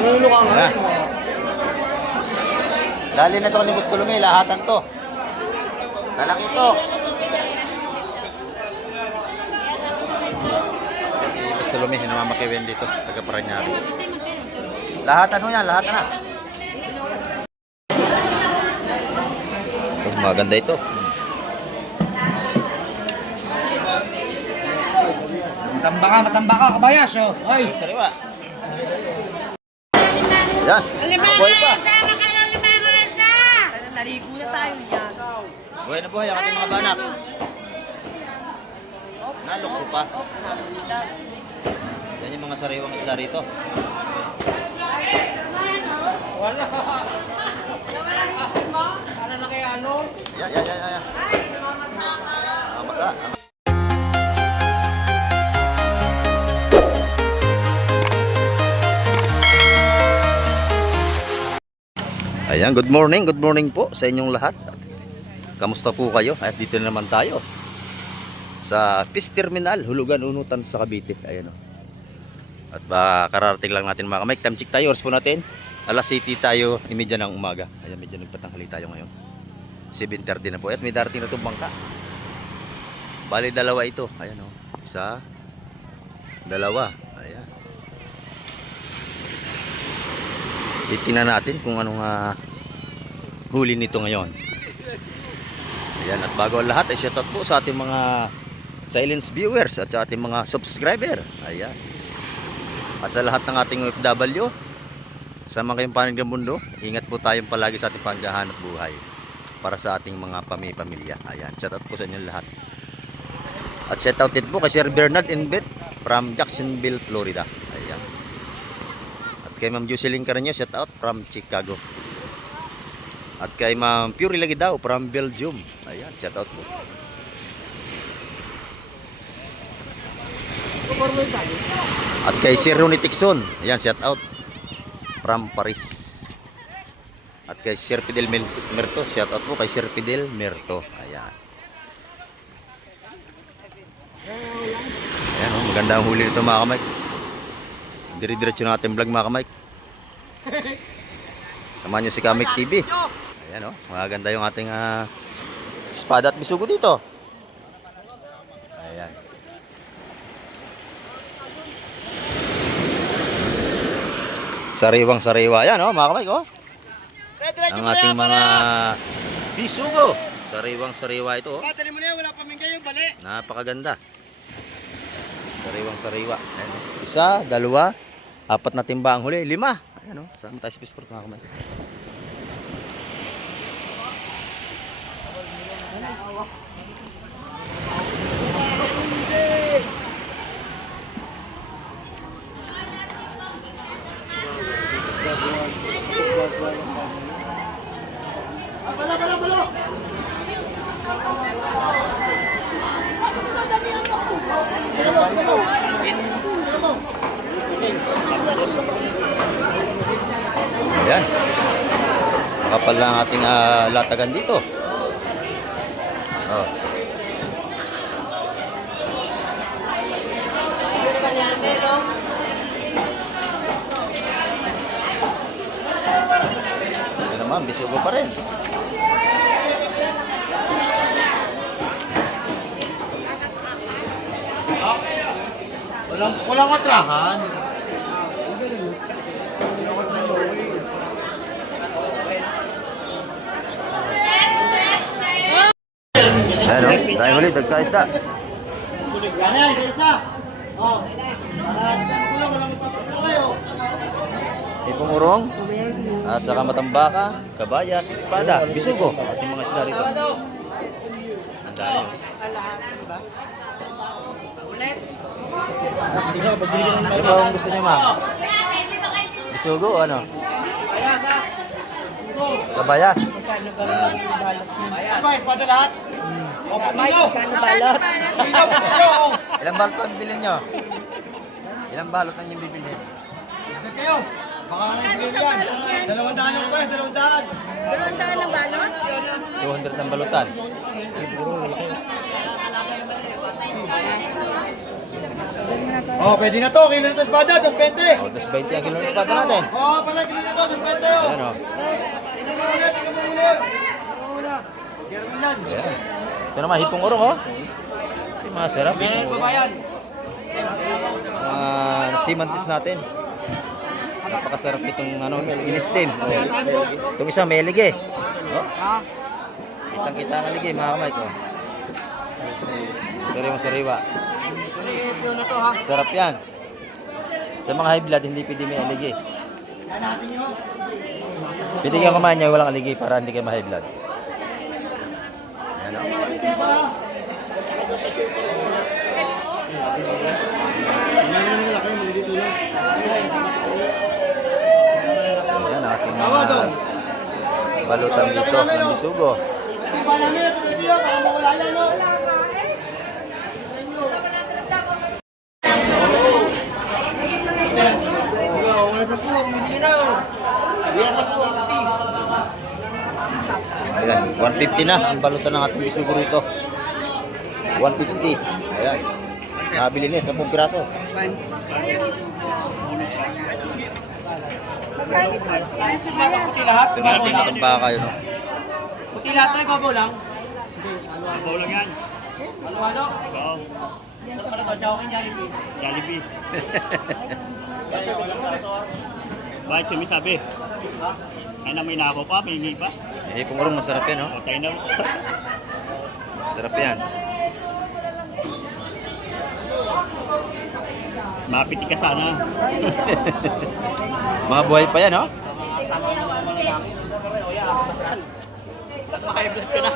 Wala. Dali na ito ni Bustulumi, lahatan to. Lalaki to. Si Bustulumi, hinamamakiwin dito, taga Paranaque. Lahatan mo yan, lahatan na. Maganda ito. Matamba ka, kabayas, oh. Ay. Sariwa. Yan. Buhay pa. Naligo na tayo yan. Buhay na buhay ang ating mga banak. Nalukso pa. Yan yung mga sariwang isda rito. Wala. Wala na kay ano? Yan. Masa. Ayan, good morning po sa inyong lahat. Kamusta po kayo? At dito na naman tayo sa Fish Terminal, Hulugan, Unutan sa Cavite. Ayan o. At kararating lang natin mga kamay. Time check tayo, oras po natin. Alas 7 tayo, imedya ng umaga. Ayan, medyo nagpatanghali tayo ngayon. 7:30 na po. At may darating na itong bangka. Bali, dalawa ito. Ayan o. Isa, dalawa. Ayan. Titingnan natin kung anong huli nito ngayon. Ayan, at bago ang lahat, ay shoutout po sa ating mga silence viewers at sa ating mga subscriber. Ayan. At sa lahat ng ating OFW, sa mga kayong panig ng mundo, ingat po tayong palagi sa ating paghahanap buhay para sa ating mga pamilya. Ayan, shoutout po sa inyo lahat. At shoutout din po kay Sir Bernard Inbet from Jacksonville, Florida. Ayan. Kay Ma'am Jocelyn Carreño, shout out from Chicago. At kay Ma'am Puri lagi daw from Belgium. Ayan, shout out po. At kay Sir Ronnie Tixon, ayan, shout out from Paris. At kay Sir Fidel Merto, shout out po kay Sir Fidel Merto. Ayan. Ayan, oh, maganda ang huli nito mga kamay. Dire-diretso na ating vlog mga kamay. Samahan nyo si Kamik TV. Ayan o, maganda yung ating espada at bisugo dito. Ayan. Sariwang sariwa. Ayan o mga kamay ko. Ang ating mga bisugo. Sariwang sariwa ito o. Dali mo na yan, wala pa ming kayo, bali. Napakaganda. Sariwang sariwa. Ayan, isa, dalawa, apat na timba ang huli, 5. Ayan o, saan tayo sa Pisport mga kamay. Balo! Ayan. Makapal lang ang ating latagan dito. Oh. Ayan naman, bisugo pa rin. Walang katrahan. Ayan o, dahil ulit, dagsa-isda. Yan yan, isa. Oh. Para kulang, walang ipapagpulo kayo. Ipong urong, at saka matambaka, kabayas, espada, bisugo, at yung mga isda rito. Ang dami o. Ano ba ang gusto niyo, ma'am? Bisugo o ano? Kabayas. Apa, espada lahat? O, pagkano? Balot. Ilang balot ang bibili nyo? Ilang balot ang yung bibili? Agad kayo. Baka naibigay yan. 200 ang guys, 200. 200 ng balot? 200 ang balutan. Oh, pwede na to. Kilo na to espada, 220. O, 220 ang kilo ng espada natin. Oh, pala kilo na to, 220 oh. Ayan o. Tingnan mo ulit, tingnan mo ulit. German yan. Ayan. Ito naman, hipong urong o. Ito yung mga sarap. Meron Hipong yung urong. babayan. Mga simantis natin. Napakasarap itong ano, in-steam. O. Itong isa may alige. O. Kitang-kita ang alige, mga kamay ko. Sariwa-sariwa. Ito na to ha. Sarap yan. Sa mga high blood, hindi pwede may aligi. Yan natin yun. Pwede kang kumain niya, walang aligi para hindi kayo ma-high blood. Ayan o. Diba? Ayan, ating mga balutan dito ng bisugo. Iba namin ito video, baka mawala yan no. Ayan, 150 na ang balutan ng ating bisugo rito. 150. Ayan. Nakabili niya, 10 piraso. Puti lahat. Ito yung ating matambaka yun. No? Puti lahat tayo, babaw lang. Babaw lang yan. Ano? Oo. Saan pala to? Chowking Jollibee. Jollibee. Kaya walang braso ah. Bakit sumisabi? Ay na may nako pa, may hingi pa. Eh, pungurong masarap yan, no? Okay na. Sarap yan. Mapiti ka sana. Mga buhay pa yan, no? Kasama ko ng mga malalaki. O yan, Maka-high blood ka na.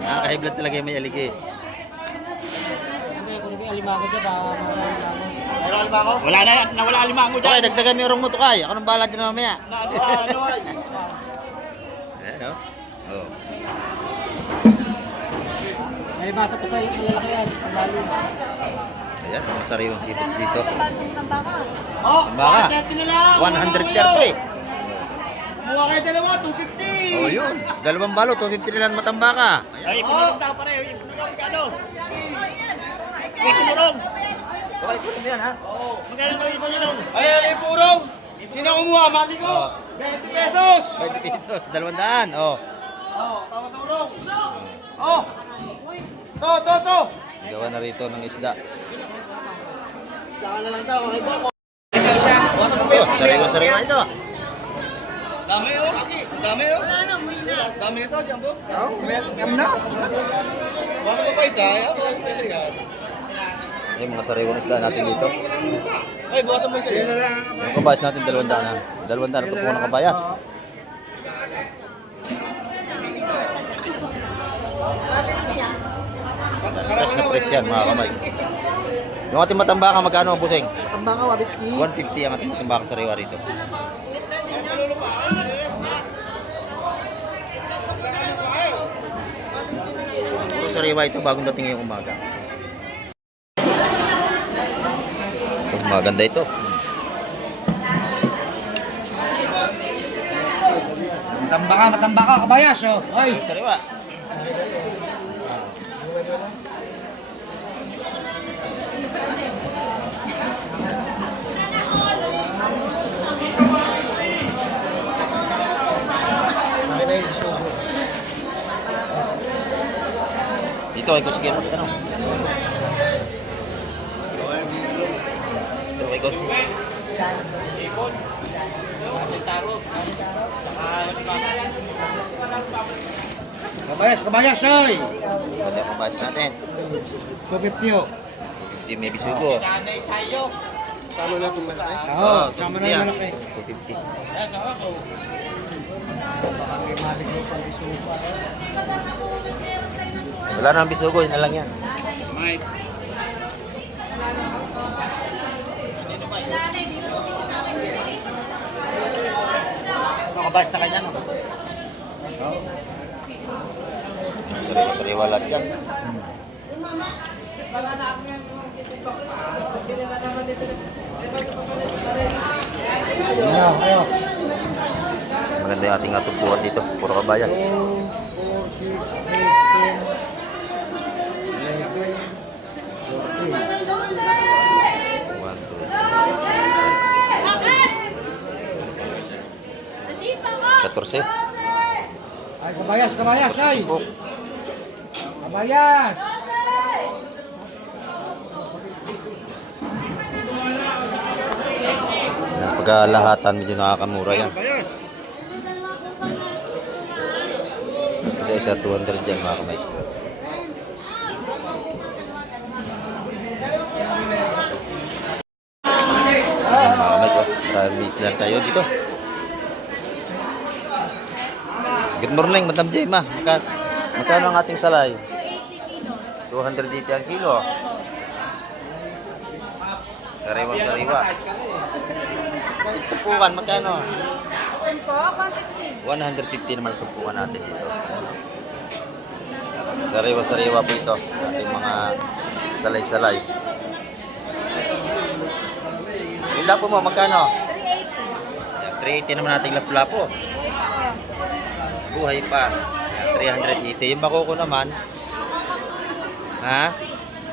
Nakaka-high blood talaga yung may aligi. Meron ba ako? Wala na, nawala alimango Tukay, dyan. dagdagan mo yung urong mo, Tukay. Ako nang bahala din mamaya. Ano ay? Ayan, no? Oh. May basa pa sa lalaki yan, sa balo. Ayan, mga sariwang sipits dito. Sa balong ng baka. Oh, Baka. 130 na lang. 130. Kumuha kayo dalawa, 250. Oh, yun. Dalawang balo, 250 na lang matambaka. Ay, pumurong tao pare. Pumurong ka ano? May pumurong. Tukay, kunin mo yan, ha? Magkano ba yung pumurong? Ayan, ipurong. Sino kumuha? Mami ko. 20 pesos. 20 pesos, 200. Oh. Oh, tama sa urong. Oh. To. Gawa na rito ng isda. Saka na lang daw, okay ba? Oh, sariwa-sariwa ito. Wala na, may na. Yung mga sariwang isda natin dito. Ay, buwasan mo isa. Yung kabayas natin, 200 na. 200, ito po ng kabayas. Press na press yan, mga kamay. Yung ating matambaka, magkano ang buseng? Tambaka, 150. 150 ang ating matambaka sariwa rito. Puro sariwa ito bagong dating ngayong umaga. Ito, maganda ito. Matambaka, kabayas, oh. Ay, Yung sariwa. Dito ay kusigyan mo tanong. Dito ay kusigyan. kabayas, ay. Ito yung kabayas natin. 250, oh. Hindi may bisugo. Sama na itong malaki. Oo, sama na yung malaki. 250. Wala na ang bisugo, yun na lang yan. Mike. Makabas na kanya, no? Sariwa-sariwa lang yan. Maganda yung ating atupuan dito. Puro kabayas. 14. Ay, kabayas, kabayas, ay! Kabayas! Yan, pagkalahatan medyo nakakamura yan. Kasi isa 200 yan mga kamay. Ayan, mga kamay ko. Maraming lang tayo dito. Good morning, Madam Jema. Magkano ang ating salay? 280 ang kilo. Sariwa-sariwa. Tumpukan, magkano? 150 naman ang tumpukan natin dito. Sariwa-sariwa po ito. Ating mga salay-salay. Yung lapo mo, magkano? 380 naman ating lapu-lapo. Buhay pa. 380. Yung bako ko naman, ha?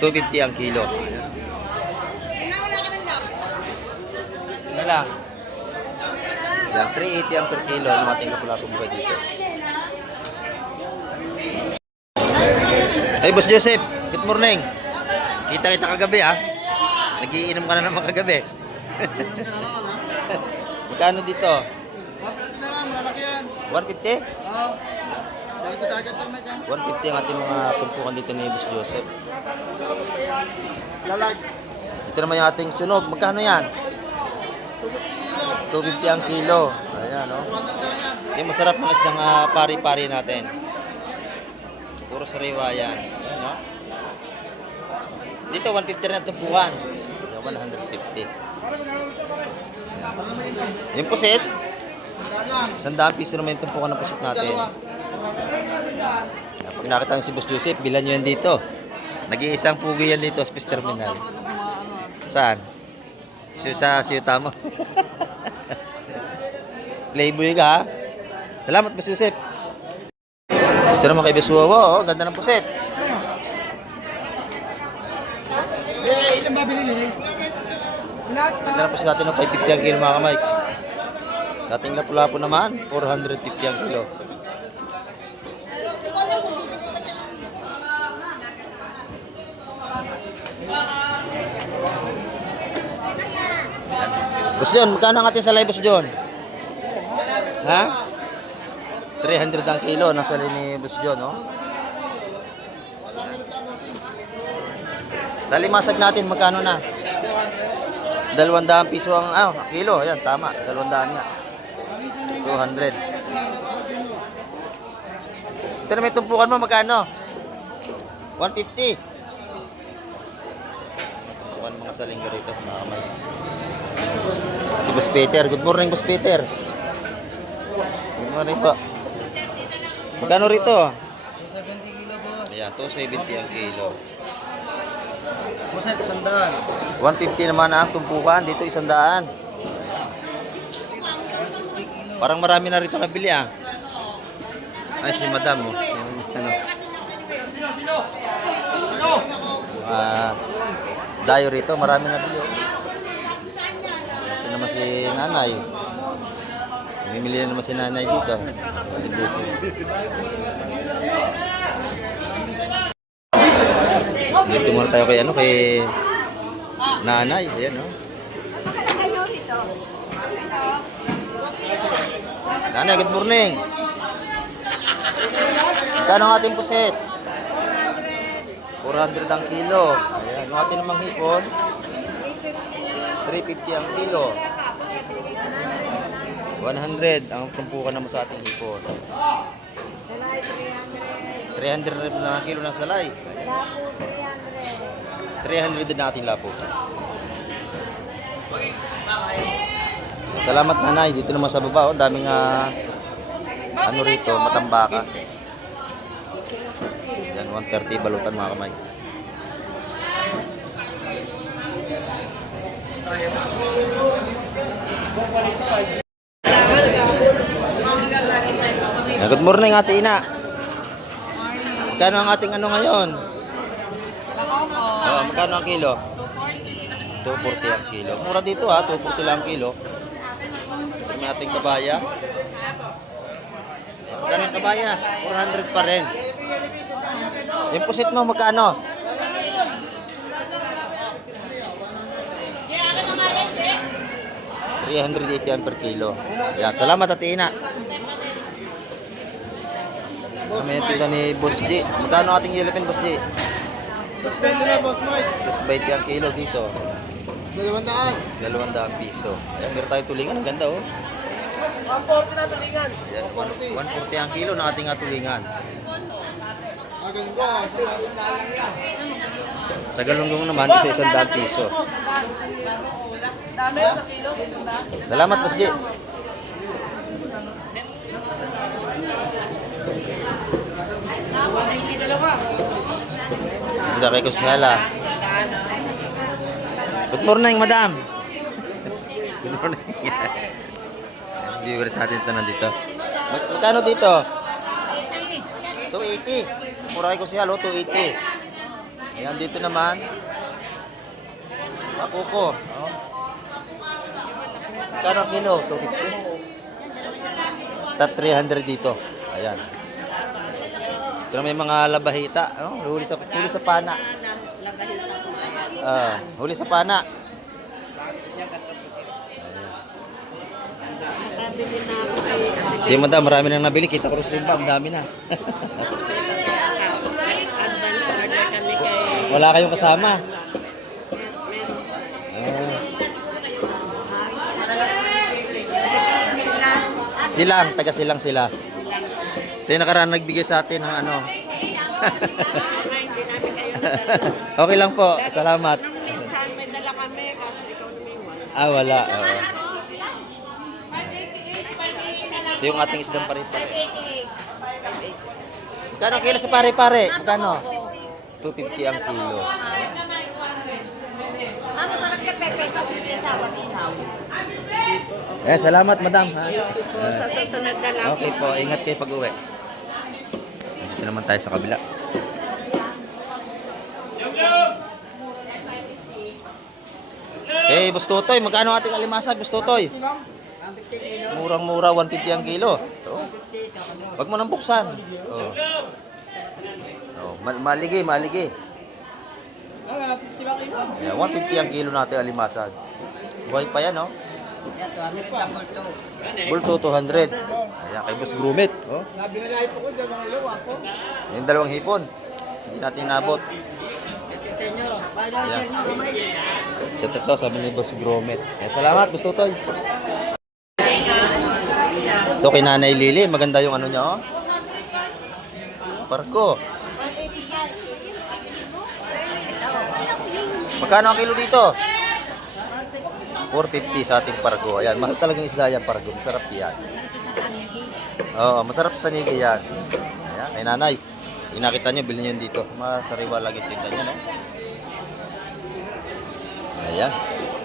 250 ang kilo. Ano lang? Yan, 380 ang per kilo ng ating lapu-lapo buhay dito. Hey, Boss Joseph. Good morning. Kita-kita kagabi, ha? Nagiinom ka na naman kagabi. Magkano dito? 150 na lang, malaki yan. 150? Oo. Dagat lang na dyan. 150 ang ating mga tumpukan dito ni Boss Joseph. Lalag. Ito naman yung ating sunog. Magkano yan? 250 ang kilo. Ayan, no? Yung masarap ng isdang pari-pari natin. Puro sariwa yan. Ayan, no? Dito, 150 rin ang tumpukan. 150. Yung pusit, 100 piso naman yung tumpukan ng pusit natin. Pag nakita nyo si Boss Joseph, bilan nyo yan dito. Nag-iisang pugi yan dito sa Peace Terminal. Saan? Sa siyuta mo. Playboy ka, ha? Salamat, Boss Joseph. Ito naman kay Boss Wawa, oh. Ganda ng puset. Ilan ba binili? Ganda ng puset natin ng 550 ang kilo, mga kamay. Dating lapu-lapu naman, 450 ang kilo. Boss John, magkano ang ating salay, Boss John? Ha? 300 ang kilo ng salay ni Boss John, no? Salimasag natin, magkano na? 200 piso ang kilo. Ayan, tama. 200 nga. 200. Ito na may tumpukan mo, magkano? 150. Tumpukan mga salingga rito, mga kamay. Si Boss Peter. Good morning, Boss Peter. Good morning po. Magkano rito? 270 kilo, boss. Ayan, 270 ang kilo. Puset, 100. 150 naman ang tumpukan. Dito 100. Parang marami na rito nabili, ah. Ay, si Madam, oh. Yung, ano. Dayo rito, marami nabili, oh. Ito naman si Nanay. Mimili na naman si Nanay dito. Si Busi. Dito muna tayo kay kay Nanay. Ayan, oh. Nanay, good morning. Magkano ang ating puset? 400 ang kilo. Ayan, yung ating namang hipon, 350 ang kilo. 100 ang tumpukan naman sa ating hipon. Salay, 300. 300 na ang kilo ng salay. Lapo, 300. 300 din ang ating lapo. Salamat, Nanay. Dito naman sa baba, oh, daming ano rito, matambaka. Yan, 130 balutan, mga kamay. Good morning, Ate Ina. Magkano ang ating ano ngayon? Magkano ang kilo? 240 ang kilo. Mura dito, ha, 240 lang ang kilo. May ating kabayas. Magkano yung kabayas? 400 pa rin. Yung pusit mo, magkano? 380 yan per kilo. Yan, salamat Ate Ina. May tinda ni Boss G. Magkano ating yellowfin, Boss G? Boss Bendy na, Boss Mike. 220 ang kilo dito. 200. 200 piso. Ayan, meron tayong tulingan. Ang ganda, oh. 140 na tulingan. Ayan, 140 ang kilo ng ating tulingan. Agad ko, sa lang yan. Sa galunggong naman, isa 100 piso. Dami sa kilo. Salamat, Boss G. Ganda kay Kusyala. Good morning, madam. Good morning. Viewers natin ito nandito. Magkano dito? 280. Mura kay Kusyala, 280. Ayan, dito naman. Makuko. Oh. Magkano ang kilo? 250. Tat 300 dito. Ayan. Ito na may mga labahita. Oh, huli sa pana. Huli sa pana. Si madam, marami nang nabili. Kita ko rin sila, ang dami na. Advance order kami kay... Wala kayong kasama. Silang, taga silang sila. Ito yung nakaraan nagbigay sa atin ng ano. Okay lang po, salamat. Nung minsan may dala kami kasi ikaw lumiwan. Wala. Oo. Ito yung ating isdang pare-pare. Magkano ang kilo sa pare-pare? Magkano? 250 ang kilo. Ano talaga kay Pepe kasi sa Batinaw? Salamat madam. Ha? Sa susunod na lang. Okay po, ingat kayo pag-uwi. Dito naman tayo sa kabila. Okay, Boss Totoy, magkano ating alimasag, Boss Totoy? Murang-mura, 150 ang kilo. Wag mo nang buksan. Oh. Maligi. Yeah, 150 ang kilo natin alimasag. Buhay pa yan, no? Bulto 200. Ayan, kay Boss Grumit. Oh. Yung dalawang hipon. Hindi natin nabot. Ayan. Sa ito, sabi ni Boss Grumit. Ayan, salamat, Boss Totoy. Ito kay Nanay Lili. Maganda yung ano niya, oh. Parko. Magkano ang kilo dito? 450 sa ating pargo. Ayan, mahal talagang isda yan, pargo. Masarap yan. Oo, masarap sa tanigi yan. Ayan, kay nanay. Inakita niyo, bilhin niyo yun dito. Masariwa lagi tinda niya, no? Ayan.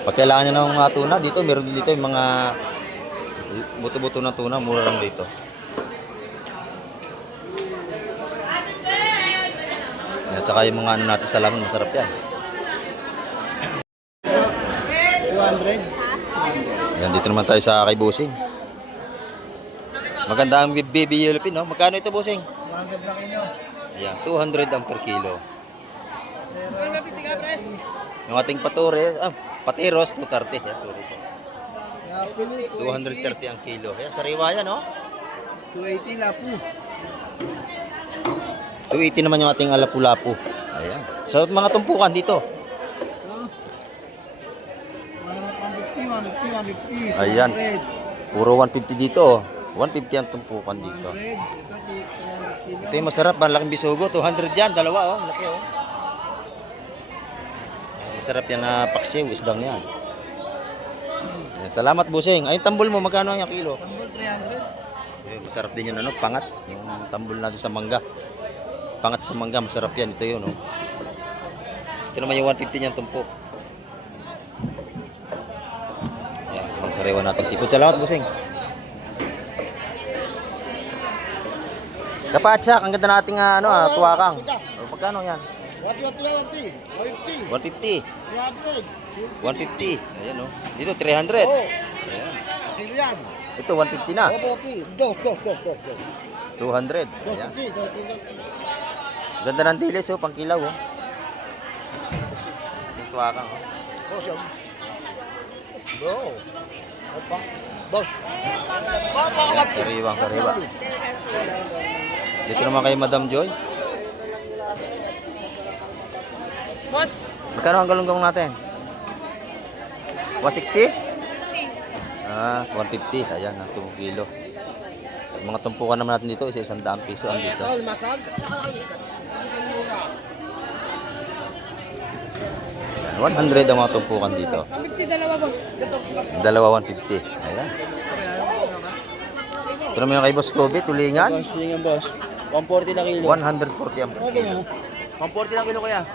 Pag kailangan niyo ng mga tuna, dito, meron din dito yung mga buto-buto ng tuna, mura lang dito. At saka yung mga ano natin sa laman, masarap yan. 200. Yan, dito naman tayo sa kay Busing. Maganda ang baby yellowfin, no? Magkano ito, Busing? 200 na kilo. Ayan, 200 ang per kilo. Yung ating patiros, 230. Yan, sorry po. 230 ang kilo. Yan, sariwa yan, no? 280 lapu. 280 naman yung ating alapu-lapu. Ayan. Sa mga tumpukan dito. 150. Ayan. Puro 150 dito. 150 ang tumpukan dito. 100. Ito yung masarap, malaking bisugo. 200 yan, dalawa, oh. Laki, oh. Masarap yan na paksiw, isdang yan. Ayan, salamat, Busing. Ayun, tambol mo, magkano ang kilo? Tambol 300. Ayun, masarap din yun, ano, pangat. Yung tambol natin sa mangga. Pangat sa mangga, masarap yan. Ito yun, oh. Ito naman yung 150 niyang tumpok. Ayan, yung sariwa natin sipot. Salamat, Busing. Kapatsak, ang ganda nating tuwakang. O, magkano yan? 150. 150. Ayan, oh. Dito, 300. Oh. Ayan. Kilo yan. Ito, 150 na. Dos. 200. Ayan. Ganda ng dilis, oh, pang kilaw, oh. Tuwakang, oh. Bro. Opa. Boss. Ayan, sariwang sariwa. Dito naman kay Madam Joy. Boss, Magkano ang galunggong natin? 160? Ah, 150. Ayan, 2 kilo. Yung mga tumpukan naman natin dito, isa 100 piso ang dito. Ayan, 100 ang mga tumpukan dito. Dalawa 150. Ayan. Ito naman yung kay Boss Kobe, tulingan. Boss, yung boss. 140 na kilo. 140 ang per kilo. 140 na kilo kaya.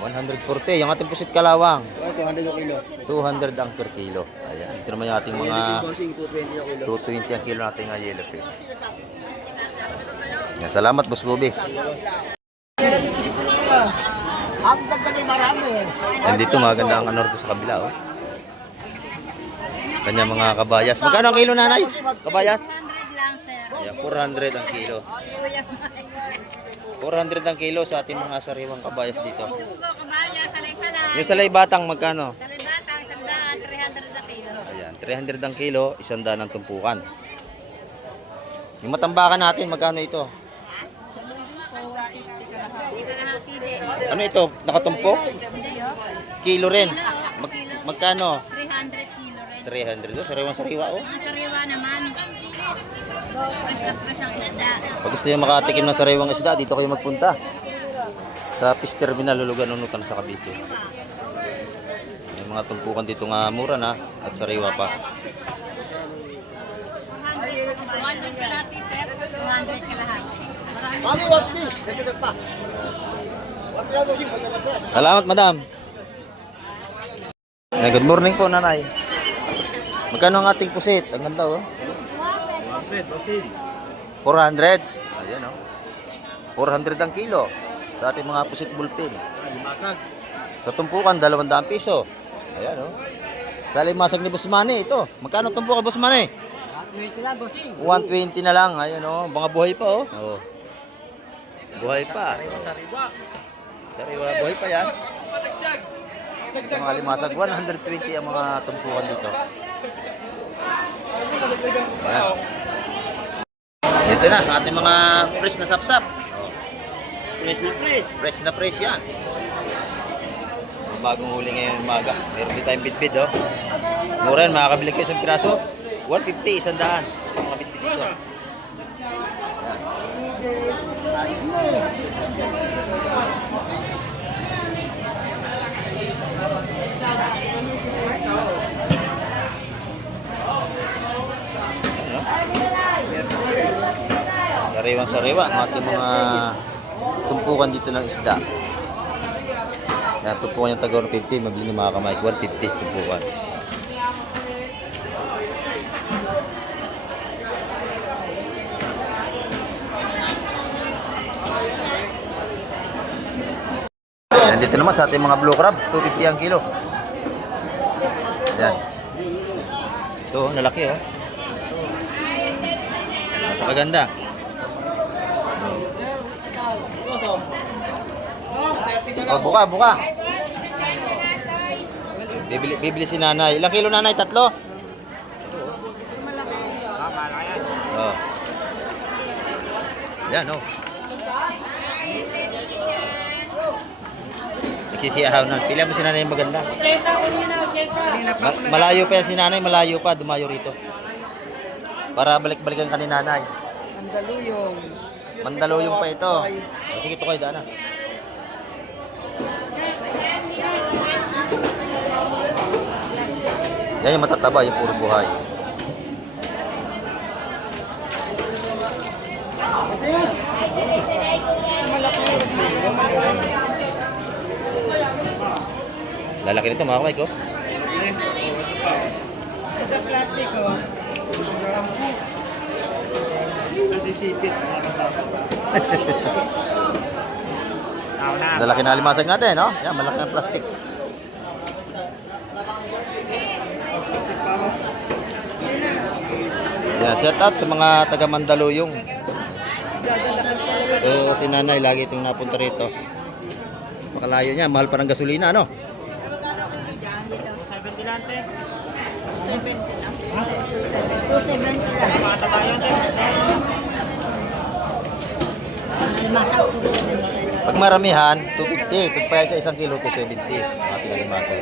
140. Yung ating pusit kalawang. 200 na kilo. 200 ang per kilo. Ayan. Ito naman yung ating mga Bossing, 220 na kilo. 220 ang kilo nating yellow pin. Yan, salamat Boss Gobi. Ang dagdag ay marami. Yan dito maganda ang anorte sa kabila, oh. Kanya mga kabayas. Magkano ang kilo, nanay? Kabayas? 100 lang, sir. Ayan, 400 ang kilo. 400 ang kilo sa ating mga sariwang kabayas dito. Sugo, kabaya, salay-salay. Yung salay batang magkano? Salay-batang, 100, 300 na kilo. Ayan, 300 ang kilo, 100 ang tumpukan. Yung matambakan natin, magkano ito? Hindi ka lahati din. Ano ito? Nakatumpok? Hindi, oh. Kilo rin. Kilo, kilo. Magkano? 300 kilo rin. 300. Oh, sariwang sariwa, oh. Ang sariwa naman. Press na press ang isda. Pag gusto nyo makatikim ng sariwang isda, dito kayo magpunta. Sa Fish Terminal, Lulugan, Unutan sa Cavite. May mga tumpukan dito nga mura na at sariwa pa. 100 kalahati, sir. 200 kalahati. Kami, 150. Dagdag pa. 150 bossing, pagdadagdag. Salamat, madam. Good morning po, nanay. Magkano ang ating pusit? Ang ganda, oh. 400. Ayan, oh. 400 ang kilo sa ating mga pusit bulpin. Sa tumpukan, 200 piso. Ayan, oh. Sa limasag ni Boss Manny, ito. Magkano tumpukan, Boss Manny? 120 lang, bossing. 120 na lang. Ayan, oh. Mga buhay pa, oh. Oh. Buhay pa. Sariwa, buhay pa yan. Ito mga limasag, 120 ang mga tumpukan dito. Ayan. Ito na, ang ating mga fresh na sapsap. Press na press. Fresh na fresh yan. Bagong huli ngayon umaga. Meron din tayong bitbit, oh. Mura yan, makakabili kayo sa piraso. 150, 100. Mga bitbit dito. Sariwang-sariwa ang ating mga tumpukan dito ng isda. Yan, tumpukan yung taga 150, mabili ng mga kamay, 150 tumpukan. Yan, dito naman sa ating mga blue crab, 250 ang kilo. Yan. Ito, nalaki, oh. Napakaganda. Oh, buka. Bibili si nanay. Ilang kilo nanay? 3? Oh. Yan, oh. Nagsisiyahaw na. Pila mo si nanay yung maganda. Malayo pa yan si nanay. Malayo pa. Dumayo rito. Para balik-balikan ka ni nanay. Mandaluyong pa ito. Sige, ito kayo daan na. Yan yung matataba, yung puro buhay. Lalaki nito mga kamay ko. Ito plastic, oh. Nasisipit. Lalaki na limasag natin, no? Yan, malaki ang plastic. Yan, shout out sa mga taga Mandaluyong. Si nanay lagi itong napunta rito. Pakalayo niya, mahal pa ng gasolina, ano? 70 lang, te. 270 lang. Limasak po. Pag maramihan, 250. Pag pa sa 1 kilo, 270. Ating alimasa.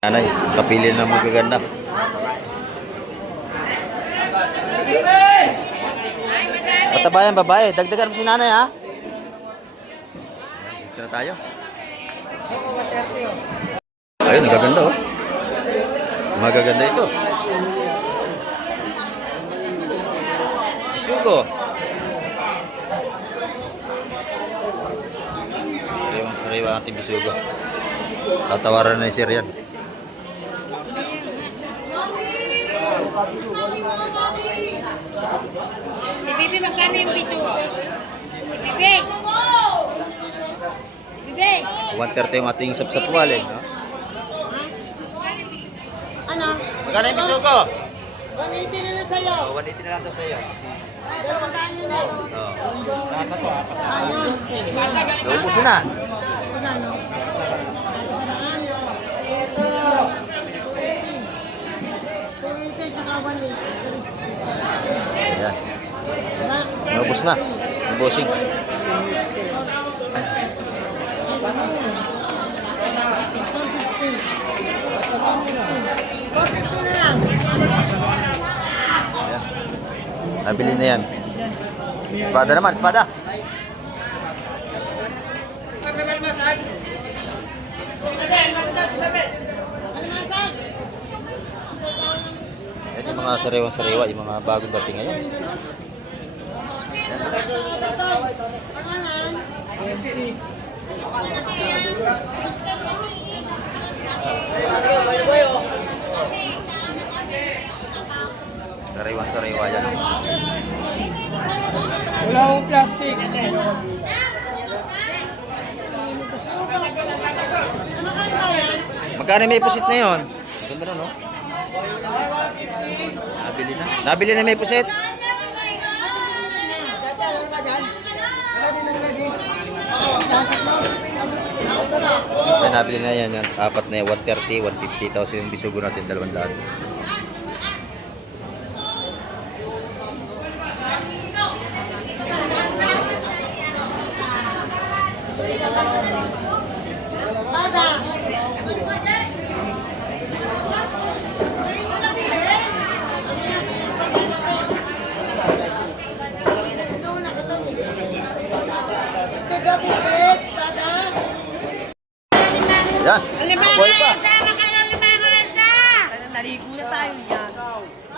Nanay, kapili na magaganda. Patabayan babae, dagdagan mo si nanay ha. Dito na tayo. Ayun, nagaganda oh. Magaganda ito. Isugo. Ito yung sariwa ng ating bisugo. Tatawaran na ni Sir yan. Si Bibi, magkano yung bisugo? Si Bibi! Si Bibi! 130 yung ating sapsapwal eh. No? Ano? Magkano yung bisugo? 180 na lang sa'yo. 180 na lang daw sa iyo. Pero magkano yun eh? Lahat na to ha. Ano? Naubusin na. Magkano? Paraan. 280 tsaka 180. Ayan. Diba? Naubos na. Naubosing. 450 na lang. Ayan. Nabili na yan. Espada naman, espada. Ito yung mga sariwang-sariwa, yung mga bagong dating ngayon. Pangalan? Sariwang-sariwa yan. Wala akong plastic. Magkano may pusit na yun? Ganda na, no? Nabili na. Nabili na may pusit. Ay, nabili na yan. Yan. Apat na yan. 130, 150. Tapos yung bisugo natin, 200. Espada! Yan. Buhay pa. Naligo na tayo yan.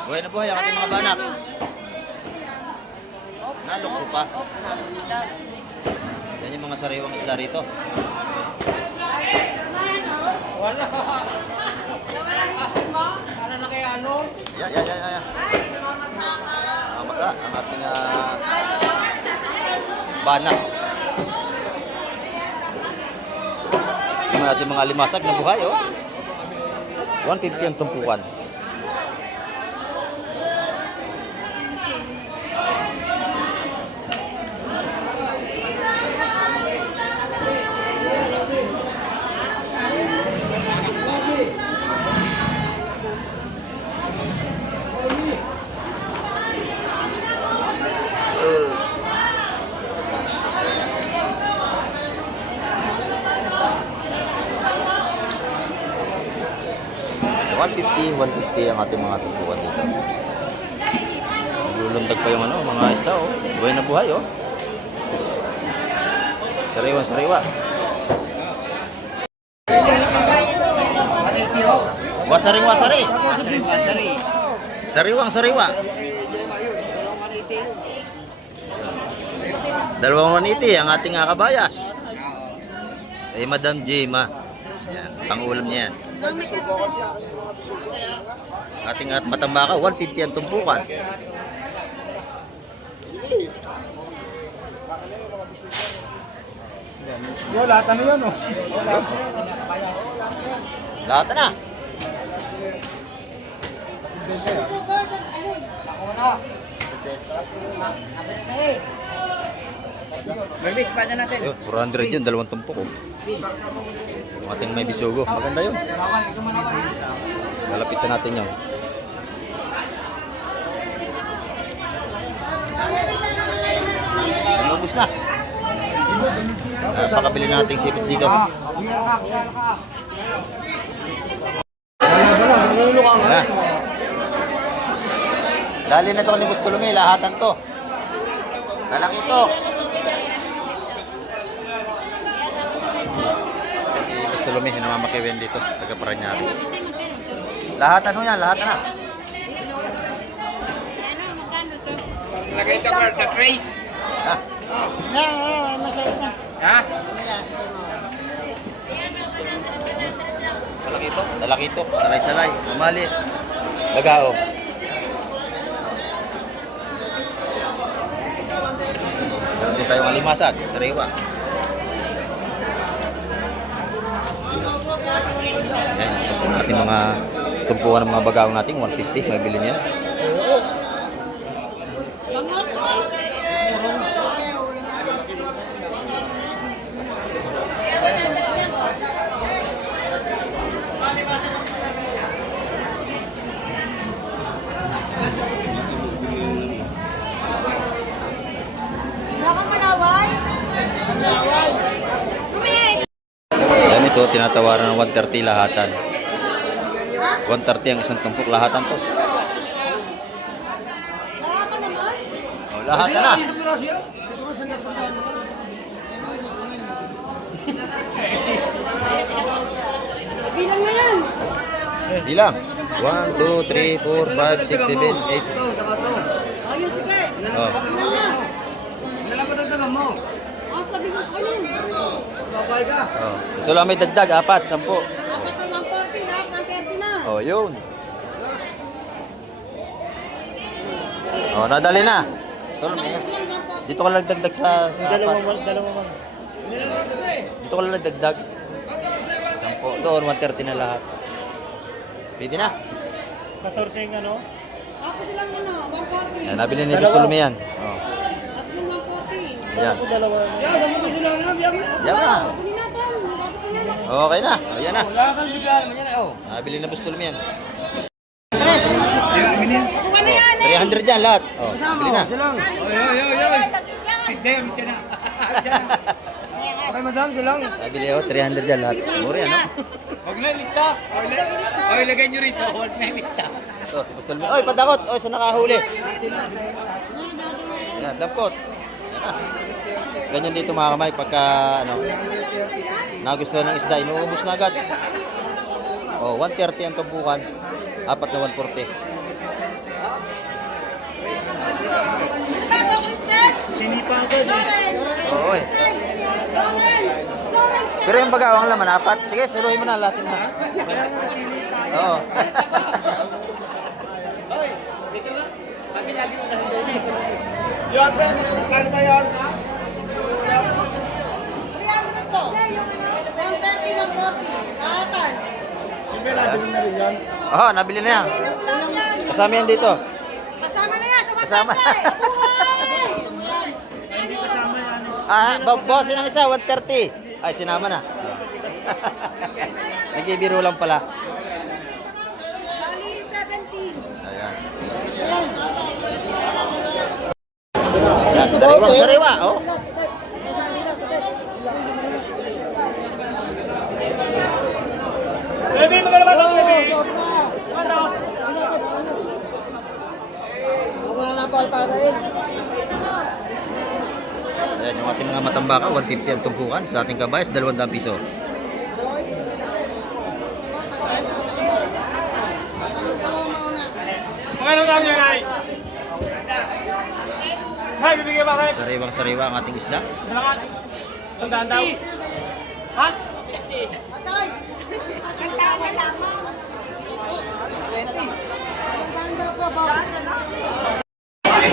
Buhay na buhay ang ating mga banak. Nalukso pa. Yan yung mga sariwang isda rito. Para na kay ano? Yan. Masa ang ating banak. Yung ating mga limasag na buhay, oh. 150 ang tumpukan. $150 ang ating mga tumpukan dito. Naglulundag pa yung ano, mga isda, oh. Buhay na buhay, oh. Sariwa. Wasari. Sariwang-sariwa. 280 ang ating kabayas. Eh, Madam Jema. Yan, pang-ulam niya yan. Ating at matambaka, 150 ang tumpukan. Yo, lahat ano yun, oh. Lahat na. Mervis, pa na natin. Ayun, 400 yun, dalawang tumpok. Oh. Yung ating may bisugo. Maganda yun. Lalapitan natin yun. Inubos na. Pakabili natin sipits dito. Wala. Dali na ito ni Bustulumi, lahatan to. Lalaki to. Si Bustulumi, hinamamakiwin dito. Taga-Paranaque. Lahatan ho yan, lahatan na. Lagay ito for the tray. Ha? Ha? Lalaki to. Lalaki to. Salay-salay. Mali. Bagao. Meron din tayong alimasag. Sariwa. Yan. Yung ating mga tumpukan ng mga bagaong natin. 150. May bilhin yan. Baka malaway? Malaway. Yan ito. Tinatawaran ng 130 lahatan. 130 ang isang tumpok. Lahatan to. Baka ka naman? Oh, lahatan na. Bilang na yan. Bilang. 1, 2, 3, 4, 5, 6, 7, 8. Ayun, sige. Oh. Bilang na. Nalapadagdagan mo. Ah, sabi mo, ayun. Babay ka. Oh. Ito lang may dagdag. 4, 10. Dapat ang 140, lahat ng 30 na. Oh, yun. Oh, nadali na. Ito lang. Dito ka lang dagdag sa 4. Dalawang. Dito ka lang nagdagdag. 10. Doon, 130 na lahat. Pwede na. 14 yung ano? Ako silang ano, 140. Yan, nabili ni Bustulumi yan. Oh. Tatlong 140. Yan. Ako dalawa. Yan na. Kunin natin. Tapos ano lang. Okay na. Oh, yan na. Wala kang bigla naman yan. Oh. Nabili na Bustulumi yan. Kuha na yan eh. 300 yan lahat. Oh, nabili na. Silang. Oy. Hindi, siya na. Okay, madam, silang. Nabili ako, 300 yan lahat. Mura yan, no? Huwag na, lista. Oy, lagay nyo rito. Huwag na lista. So, Bustulumi. Oy, padakot. Oy, sa nakahuli. Yan, dampot. Yan na. Ganyan dito mga kamay pagka ano, nagustuhan ng isda, inuubos na agad. Oh, 130 ang tumpukan. 4 na 140. Tago, Kristen. Sinipa agad. Lawrence. Oo, eh. Lawrence. Lawrence. Pero yung bagawang laman, 4. Sige, saluhin mo na, latin mo. Oo. Yung kano ba yun? 300 to. 130, 140. Lahatan. Yung may nabili na rin yan. Oo, nabili na yan. Ulam yan. Kasama yan dito. Kasama na yan. Kasama. Buhay! Hindi kasama yan. Bossin ng isa, 130. Ay, sinama na. Nagibiro lang pala. Bali, 17. Ayan. Sariwa, sariwa. Oh. Baby, magkano ba ito, baby? Ayan, yung ating mga matambaka, 150 ang tumpukan. Sa ating kabayas, 200 piso. Magkano tayo yan, ay? Hay, bibigyan ba kayo? Sariwang sariwa ang ating isda. Dalakat. Tandaan daw. Ha? Atay!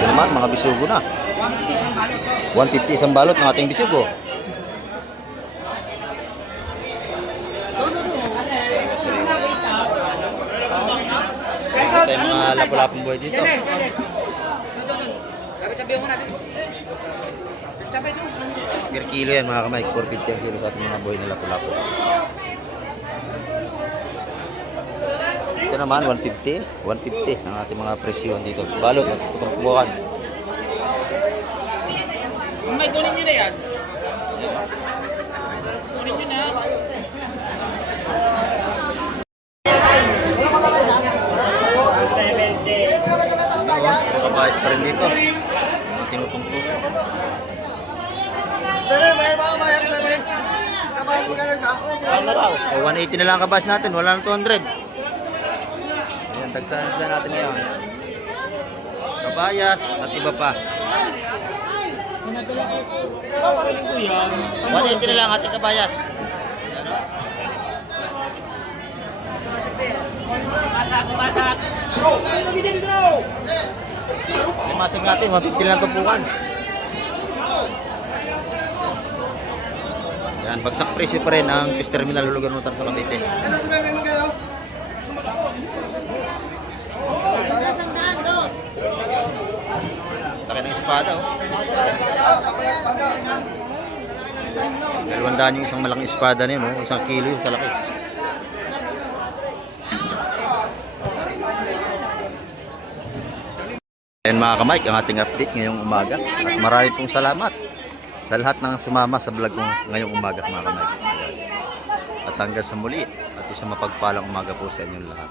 Naman, mga bisugo na. 150 isang balot ng ating bisugo. Ito yung mga lapu-lapong buhay dito. 450 mo natin. Basta ba ito? Per kilo yan mga kamay, 450 ang kilo sa ating mga buhay na lapu-lapu. Ito naman, 150. 150 ang ating mga presyo dito. Balot at tutong buwan. May kunin nyo na yan. Kunin nyo na. Kabayas pa rin dito. Mga tinutungtong. O, 180 na lang ang kabayas natin, wala na 200. Ayan, tagsanas na natin ngayon. Kabayas at iba pa. 180 na lang ating kabayas. Limasig natin, 150 lang tupukan. Yan, bagsak presyo pa rin ang Fish Terminal Hulugan Motor sa Cavite. Laki ng espada, oh. 200 yung isang malaking espada na yun, oh. 1 kilo yung kalaki. Ayan mga kamike, ang ating update ngayong umaga. At marami pong salamat sa lahat ng sumama sa vlog kong ngayong umaga mga kamike. At hanggang sa muli at isang mapagpalang umaga po sa inyong lahat.